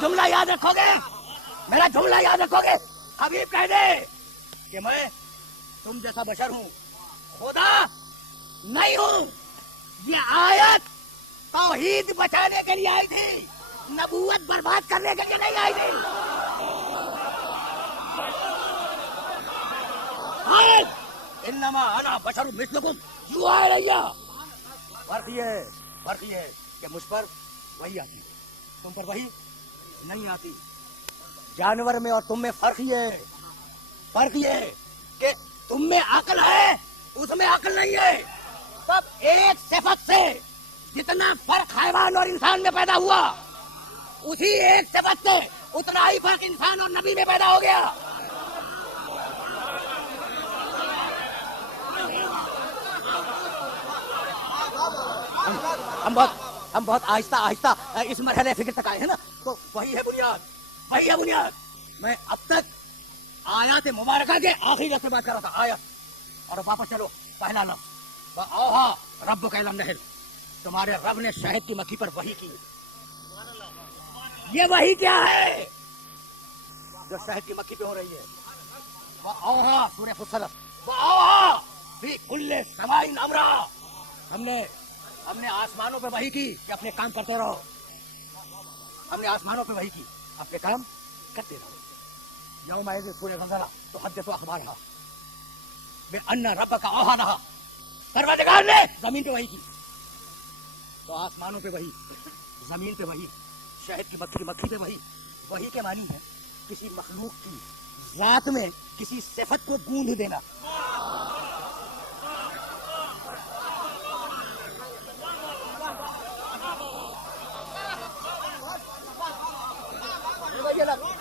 जुमला याद रखोगे, मेरा जुमला याद रखोगे। हबीब कह दे कि मैं तुम जैसा बशर हूँ, खुदा नहीं हूँ। ये आयत तौहीद बचाने के लिए आई थी, नबूवत बर्बाद करने के लिए नहीं आई थी। इन्नमा अना बशरुम मिस्लुकुम युहा। फर्क ये है कि मुझ पर वही आती है, तुम पर वही नहीं आती। जानवर में और तुम में फर्क ये है कि तुम में अक्ल है, उसमें अक्ल नहीं है। तब एक सिफत से जितना फर्क हैवान और इंसान में पैदा हुआ, उसी एक सिफत से उतना ही फर्क इंसान और नबी में पैदा हो गया। हम बहुत आहिस्ता आहिस्ता इस मरहले फिक्र तक आए हैं ना, तो वही है बुनियाद। मैं अब तक आयत मुबारका के आखिरी लफ्ज़ से बात कर रहा था, आयत। और वापस चलो, पहला लफ्ज़ औहा रब्बुक इला नहल, तुम्हारे रब ने शहद की मक्खी पर वही की। ये वही क्या है जो शहद की मक्खी पे हो रही है? औहा सूरह फुस्सलत, औहा फी कुल्ले समाइन अमरा, हमने आसमानों पे वही की कि अपने काम करते रहो। हमने आसमानों पे वही की, अपने काम करते रहो। यौम ऐज़ सूरह ज़लज़ला तो हदीस अखबारहा बिअन्ना रब्बका औहानहा, परवरदिगार ने जमीन पे वही की, तो आसमानों पे वही, जमीन पे वही, शहद की मक्खी पे वही के मानी है किसी मखलूक की जात में किसी सिफत को गूंध देना।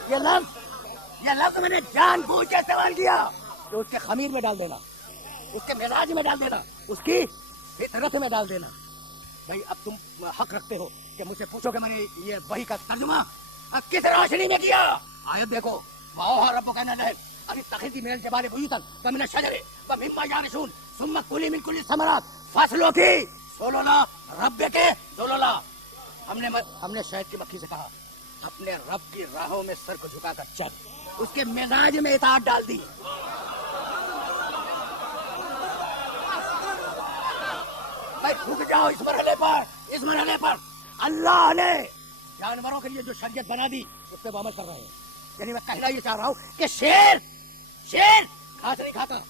ये लफ्ज़ मैंने जानबूझ के इस्तेमाल किया कि उसके खमीर में डाल देना, उसके मिजाज में डाल देना, उसकी फितरत में डाल देना। भाई अब तुम हक रखते हो कि मुझसे पूछो कि मैंने ये वही का तर्जुमा किस रोशनी में किया। आयत देखो, औहा रब्बुक इला नहल अन इत्तखिज़ी मिनल जिबाली बुयूतन व मिनश शजरि व मिम्मा यारिशून सुम्मा कुली मिन कुल्ली समरात फसलों की सोलोला रब्बे के सोलोला। हमने शहद की मक्खी से कहा, अपने रब की राहों में सर को झुकाकर चल, उसके मिजाज में इताअत डाल दी। भाई रुक जाओ, इस मरहले पर अल्लाह ने जानवरों के लिए जो शरीयत बना दी उस पर अमल कर रहे हैं। यानी मैं कहना ये चाह रहा हूँ कि शेर घास नहीं खाता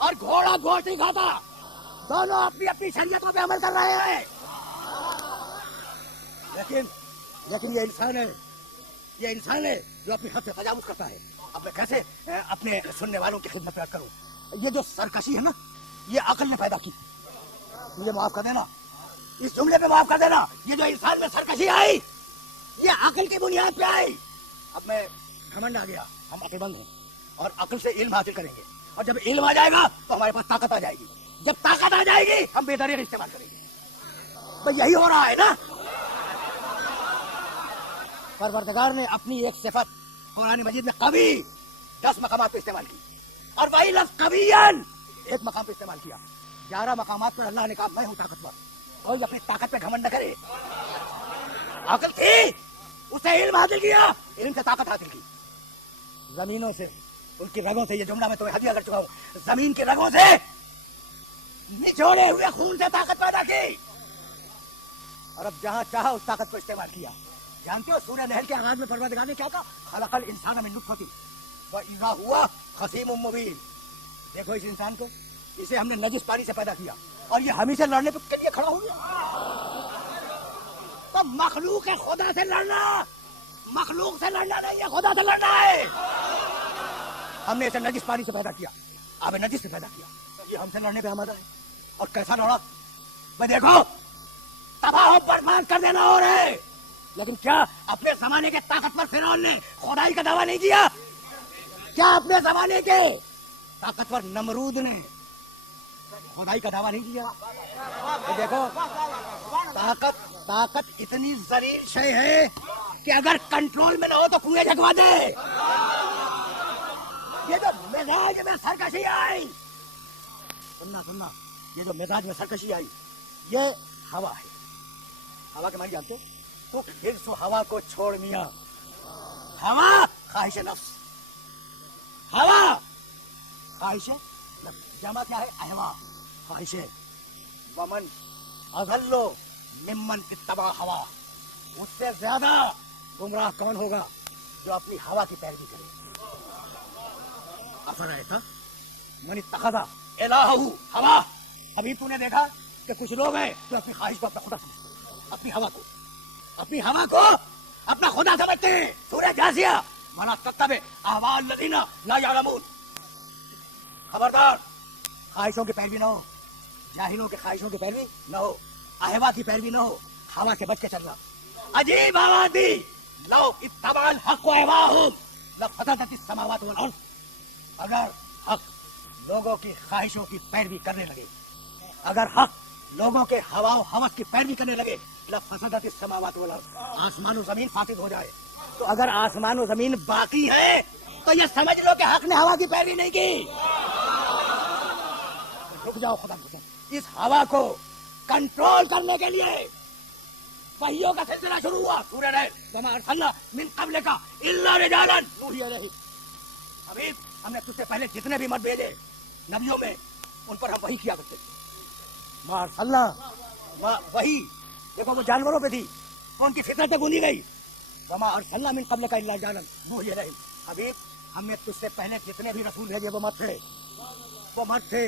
और घोड़ा गोश्त नहीं खाता, दोनों अपनी अपनी शरीयतों पे अमल कर रहे हैं। लेकिन ये इंसान है जो अपनी हद से तजावुज करता है। अब मैं कैसे अपने सुनने वालों की खिदमत में करूं? ये जो सरकशी है ना, ये अक्ल ने पैदा की। मुझे माफ कर देना, इस जुमले पे माफ कर देना। ये जो इंसान में सरकशी आई, ये अक्ल की बुनियाद पे आई। अब मैं घमंड आ गया, हम अक्लमंद हैं और अक्ल से इल्म हासिल करेंगे, और जब इल्म आ जाएगा तो हमारे पास ताकत आ जाएगी। जब ताकत आ जाएगी हम बेदरीग इस्तेमाल करेंगे। भाई यही हो रहा है ना। परवरदिगार ने अपनी एक सिफत कुरान मजीद में कभी 10 मकामात पे इस्तेमाल की, और वही लफ्ज़ कवियन एक मकाम पे इस्तेमाल किया। 11 मकामात पर अल्लाह ने कहा मैं हूँ ताकतवर। कोई अपनी ताकत पे घमंड न करे। अक्ल थी, उसे इल्म हासिल किया, इल्म से ताकत हासिल की। जमीनों से, उनकी रगों से, ये जुमला मैं तुम्हें हदिया कर चुका हूँ, जमीन की रगों से निचोड़े हुए खून से ताकत पैदा की, और अब जहाँ चाहा उस ताकत को इस्तेमाल किया। जानते हो सूरह नहल के आगाज में परवरदिगार ने क्या कहा? खलक़ल इंसान मिन नुत्फ़तिन व इज़ा हुवा खसीमुम मुबीन। देखो इस इंसान को, इसे हमने नजिस पानी से पैदा किया और ये हम ही से लड़ने के लिए खड़ा हो गया। तो मखलूक है खुदा से लड़ना, मखलूक से लड़ना नहीं है, खुदा से लड़ना है। हमने इसे नजिस पानी से पैदा किया, अब नजिस से पैदा किया, ये हमसे लड़ने पे आमादा है। और कैसा लड़ा? भाई देखो, तबाह बर्बाद कर देना हो रहा है। लेकिन क्या अपने जमाने के ताकतवर फिरौन ने खुदाई का दावा नहीं किया? क्या अपने जमाने के ताकतवर नमरूद ने खुदाई का दावा नहीं किया? तो देखो, ताकत इतनी जलील शय है कि अगर कंट्रोल में ना हो तो कुएं झकवा दे। ये जो मिजाज में सरकशी आई, सुनना, ये जो मिजाज में सरकशी आई, ये हवा है। हवा के मानी जानते हो? तो फिर सो हवा को छोड़ मियां हवा ख्वाहिश नफ्स, हवा ख्वाहिश नफ्स, जमा क्या है अहवा ख्वाहिश। वमन अज़ल्लो मिम्मन इत्तबा हवा, उससे ज्यादा गुमराह कौन होगा जो अपनी हवा की पैरवी करे। अफरायता मन इत्तखज़ा इलाहहु हवा, अभी तूने देखा कि कुछ लोग हैं जो अपनी ख्वाहिश को अपना खुदा समझते, अपनी हवा को अपना खुदा समझते हैं। सूरह जासिया वला तत्तबि अहवाअल लज़ीना ला यअलमून, खबरदार ख्वाहिशों की पैरवी न हो, जाहिलों के ख्वाहिशों की पैरवी न हो, अहवा की पैरवी न हो, हवा से बच के चलना। अजीब आवाज दी, लौ इत्तबअल हक़ व अहवाहुम लफसदतिस समावात वल अर्ज़, अगर हक लोगों की ख्वाहिशों की पैरवी करने लगे, अगर हक लोगों के हवा हवस की पैरवी करने लगे, लफसदतिस समावात वल अर्ज़, आसमान और जमीन फासिद हो जाए। तो अगर आसमान और जमीन बाकी है तो ये समझ लो कि हक ने हवा की पैरवी नहीं की। रुक जाओ खुदा की कसम, इस हवा को कंट्रोल करने के लिए वहियों का सिलसिला शुरू हुआ। सूरह रहल, वमा अरसलना मिन क़ब्लिका इल्ला रिजालन नूही इलैहिम, हबीब हमने तुझसे पहले जितने भी मत भेजे नबियों में, उन पर हम वही किया करते थे। मा अरसलना वही, देखो वो जानवरों पे थी, उनकी फितरतें गूंदी गई। वमा अरसलना मिन क़ब्लिका इल्ला रिजालन नूही इलैहिम, हबीब हमने तुझसे पहले जितने भी रसूल भेजे वो मत थे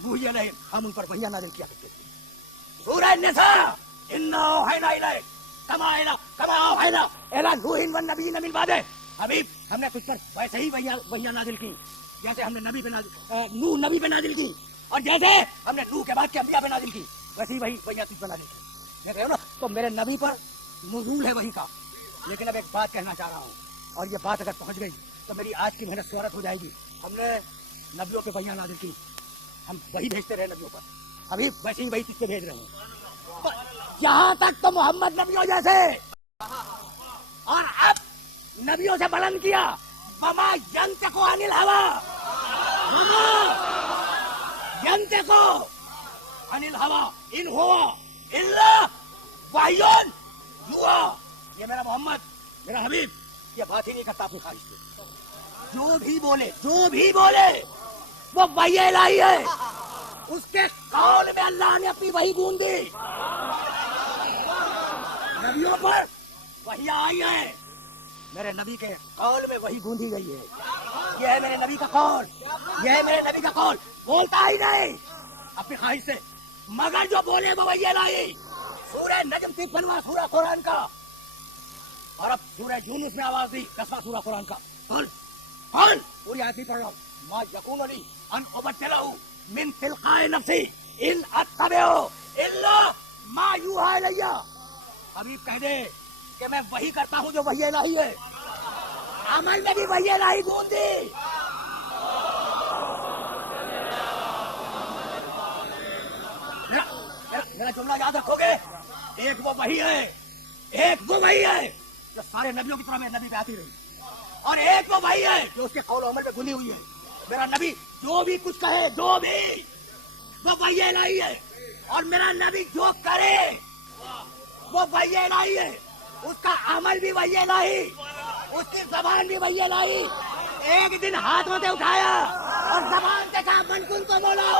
नूही इलैहिम, हम उन पर वही नाज़िल किया करते थे। सूरह निसा, इन्ना औहैना इलैक कमा औहैना इला नूहिन वन नबिय्यिन मिन बादे, हबीब हमने तुझ पर वैसे ही वहियां नाज़िल की जैसे हमने नूह नबी पे नाज़िल की, और जैसे हमने नूह के बाद के अंबिया पे नाज़िल की, वैसे ही वहियां तुझ पर नाज़िल की। देख रहे हो ना, तो मेरे नबी पर नुज़ूल है वही का। लेकिन अब एक बात कहना चाह रहा हूँ, और ये बात अगर पहुंच गई तो मेरी आज की मेहनत स्वारत हो जाएगी। हमने नबियों पे वहियां नाज़िल की, हम वही भेजते रहे नबियों पर, अभी वैसे ही वही तुझसे भेज रहे हैं, यहाँ तक तो मोहम्मद नबियों जैसे, और अब नबियों से बुलंद किया, वमा यंतिकु अनिल हवा, वमा यंतिकु अनिल हवा इन हुवा इल्ला वह्युन युहा। ये मेरा मोहम्मद, मेरा हबीब, ये बात ही नहीं करता अपनी ख्वाहिश से। जो भी बोले वो वही इलाही है, उसके कौल में अल्लाह ने अपनी वही गूंदी। नबियों पर वही आई है, मेरे नबी के कौल में वही गूंदी गई है। ये है मेरे नबी का कौल, ये है मेरे नबी का कौल, बोलता ही नहीं अपनी ख्वाहिश से, मगर जो बोले वो वही लाई। सूरह नजम 53वां सूरह कुरान का, और अब सूरह यूनुस में आवाज दी 10वां सूरह कुरान का, कौन पूरी आयत पढ़ रहा हूँ। मा यकूनु ली अन उबद्दिलहु मिन तिलकाए नफ्सी इन अत्तबिउ इल्ला मा यूहा इलैया। हबीब कह दे कि मैं वही करता हूँ जो वही इलाही है, अमल में भी वही इलाही गूंदी। मेरा जुमला याद रखोगे, एक वो वही है जो सारे नबियों की तरह मेरे नबी पे आती रही, और एक वो वही है जो उसके कौल अमल पे गुनी हुई है। मेरा नबी जो भी कुछ कहे, जो भी, वो वही इलाही है, और मेरा नबी जो करे वो वही इलाही है, उसका अमल भी वही इलाही, उसकी जबान भी वही इलाही। एक दिन हाथों से उठाया और जबान से कहा मन कुन को बोलो,